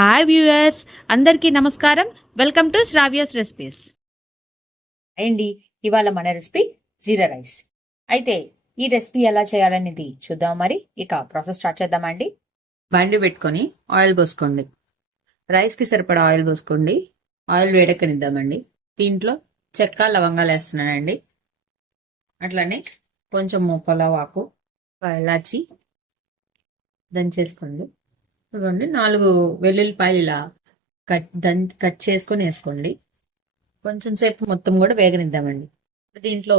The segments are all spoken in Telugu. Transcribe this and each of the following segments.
హాయ్ వ్యూయర్స్, అందరికీ నమస్కారం. Welcome to Sravya's recipes. అండి ఇవాళ మన రెసిపీ జీరా రైస్. అయితే ఈ రెసిపీ ఎలా చేయాలనేది చూద్దాం. మరి ఇక ప్రాసెస్ స్టార్ట్ చేద్దామండి. బండి పెట్టుకొని ఆయిల్ పోసుకోండి. రైస్ కి సరిపడా ఆయిల్ పోసుకోండి. ఆయిల్ వేడెక్కనిద్దామండి. దీంట్లో చెక్క లవంగాలు వేస్తున్నానండి. అట్లనే కొంచెం పొలవాకు, ఇలాచి దంచేసుకోండి. ఇదిగోండి 4 వెల్లుల్లిపాయలు ఇలా కట్ చేసుకొని వేసుకోండి. కొంచెం సేపు మొత్తం కూడా వేగనిద్దామండి. దీంట్లో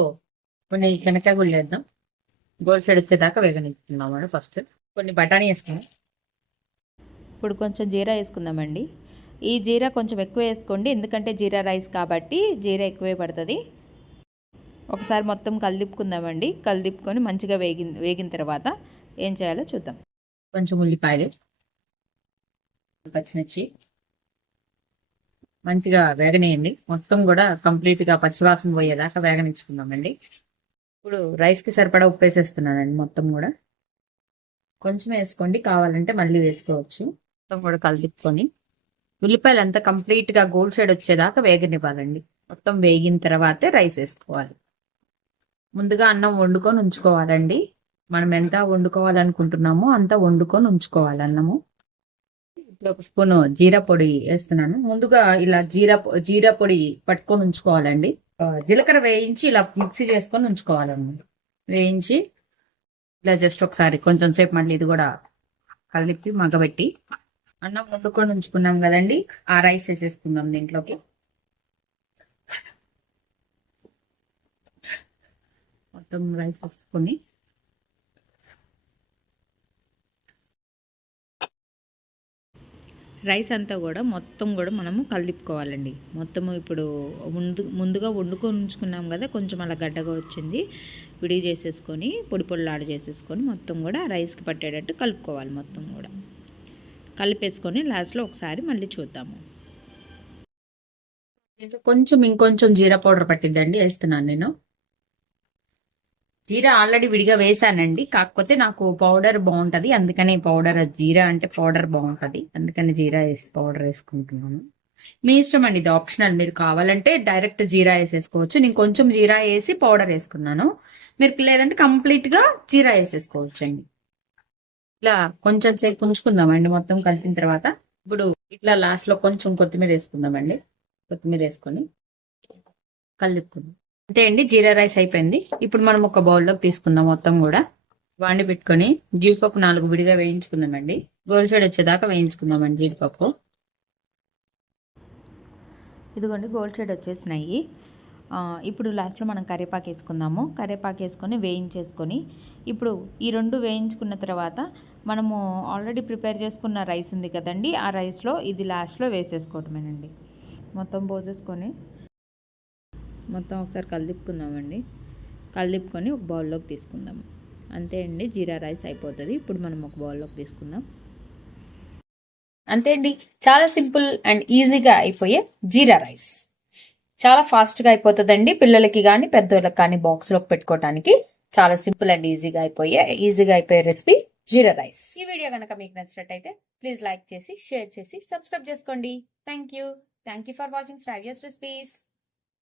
కొన్ని శనగకాయ గుళ్ళు వేద్దాం. గోల్డ్ వచ్చేదాకా వేగనిస్తున్నామండి. ఫస్ట్ కొన్ని బఠానీ వేసుకుందాం. ఇప్పుడు కొంచెం జీరా వేసుకుందామండి. ఈ జీరా కొంచెం ఎక్కువ వేసుకోండి, ఎందుకంటే జీరా రైస్ కాబట్టి జీరా ఎక్కువే పడుతుంది. ఒకసారి మొత్తం కలిదిప్పుకుందామండి. కలిదిప్పుకొని మంచిగా వేగిన తర్వాత ఏం చేయాలో చూద్దాం. కొంచెం ఉల్లిపాయలు, పచ్చిమిర్చి మంచిగా వేగనేయండి. మొత్తం కూడా కంప్లీట్ గా పచ్చివాసన పోయేదాకా వేగనిచ్చుకుందామండి. ఇప్పుడు రైస్ కి సరిపడా ఉప్పు వేసేస్తున్నానండి. మొత్తం కూడా కొంచెం వేసుకోండి, కావాలంటే మళ్ళీ వేసుకోవచ్చు. మొత్తం కూడా కలిపికొని ఉల్లిపాయలు అంతా కంప్లీట్ గా గోల్డ్ షేడ్ వచ్చేదాకా వేగనివ్వాలండి. మొత్తం వేగిన తర్వాతే రైస్ వేసుకోవాలి. ముందుగా అన్నం వండుకొని ఉంచుకోవాలండి. మనం ఎంత వండుకోవాలనుకుంటున్నామో అంత వండుకొని ఉంచుకోవాలి అన్నము. ఒక స్పూన్ జీరా పొడి వేస్తున్నాను. ముందుగా ఇలా జీరా పొడి పట్టుకొని ఉంచుకోవాలండి. జీలకర్ర వేయించి ఇలా మిక్సీ చేసుకొని ఉంచుకోవాలండి. వేయించి ఇలా జస్ట్ ఒకసారి కొంచెం సేపు మళ్ళీ ఇది కూడా కలిపి మగబెట్టి అన్నం వండుకొని ఉంచుకున్నాం కదండి, ఆ రైస్ వేసేసుకుందాం దీంట్లోకి. మొత్తం రైస్ వేసుకొని రైస్ అంతా కూడా మొత్తం కూడా మనము కలిదిప్పుకోవాలండి. మొత్తము ఇప్పుడు ముందుగా వండుకొని ఉంచుకున్నాం కదా, కొంచెం అలా గడ్డగా వచ్చింది. విడి చేసేసుకొని పొడి పొడిలాడు చేసేసుకొని మొత్తం కూడా రైస్కి పట్టేటట్టు కలుపుకోవాలి. మొత్తం కూడా కలిపేసుకొని లాస్ట్లో ఒకసారి మళ్ళీ చూద్దాము. కొంచెం ఇంకొంచెం జీరా పౌడర్ పట్టిద్దండి, వేస్తున్నాను నేను. జీరా ఆల్రెడీ విడిగా వేసానండి, కాకపోతే నాకు పౌడర్ బాగుంటది, అందుకని పౌడర్ జీరా అంటే పౌడర్ బాగుంటది, అందుకని జీరా వేసి పౌడర్ వేసుకుంటున్నాను. మీ ఇష్టం అండి, ఇది ఆప్షనల్. మీరు కావాలంటే డైరెక్ట్ జీరా వేసేసుకోవచ్చు. నేను కొంచెం జీరా వేసి పౌడర్ వేసుకున్నాను. మీరు లేదంటే కంప్లీట్ గా జీరా వేసేసుకోవచ్చండి. ఇట్లా కొంచెం సేపు ఉంచుకుందామండి. మొత్తం కలిపిన తర్వాత ఇప్పుడు ఇట్లా లాస్ట్ లో కొంచెం కొత్తిమీర వేసుకుందామండి. కొత్తిమీర వేసుకొని కలిపుకుందాం. అంతే అండి, జీరా రైస్ అయిపోయింది. ఇప్పుడు మనం ఒక బౌల్లోకి తీసుకుందాం. మొత్తం కూడా వాండి పెట్టుకొని జీడిపప్పు 4 విడిగా వేయించుకుందామండి. గోల్డ్ షేడ్ వచ్చేదాకా వేయించుకుందామండి జీడిపప్పు. ఇదిగోండి గోల్డ్ షేడ్ వచ్చేసినాయి. ఇప్పుడు లాస్ట్లో మనం కరివేపాకు వేసుకుందాము. కరివేపాకు వేసుకొని వేయించేసుకొని ఇప్పుడు ఈ 2 వేయించుకున్న తర్వాత మనము ఆల్రెడీ ప్రిపేర్ చేసుకున్న రైస్ ఉంది కదండి, ఆ రైస్లో ఇది లాస్ట్లో వేసేసుకోవటమేనండి. మొత్తం పోసేసుకొని మొత్తం ఒకసారి కలిదిప్పుకుందామండి. కలిదిప్పుకొని ఒక బౌల్లోకి తీసుకుందాము. అంతే అండి, జీరా రైస్ అయిపోతుంది. ఇప్పుడు మనం ఒక బౌల్లోకి తీసుకుందాం. అంతే అండి, చాలా సింపుల్ అండ్ ఈజీగా అయిపోయే జీరా రైస్. చాలా ఫాస్ట్ గా అయిపోతుందండి. పిల్లలకి కానీ పెద్దోళ్ళకి కానీ బాక్స్ లోకి పెట్టుకోవడానికి చాలా సింపుల్ అండ్ ఈజీగా అయిపోయే రెసిపీ జీరా రైస్. ఈ వీడియో కనుక మీకు నచ్చినట్టయితే ప్లీజ్ లైక్ చేసి, షేర్ చేసి, సబ్స్క్రైబ్ చేసుకోండి. Thank you for watching Sravya's recipes.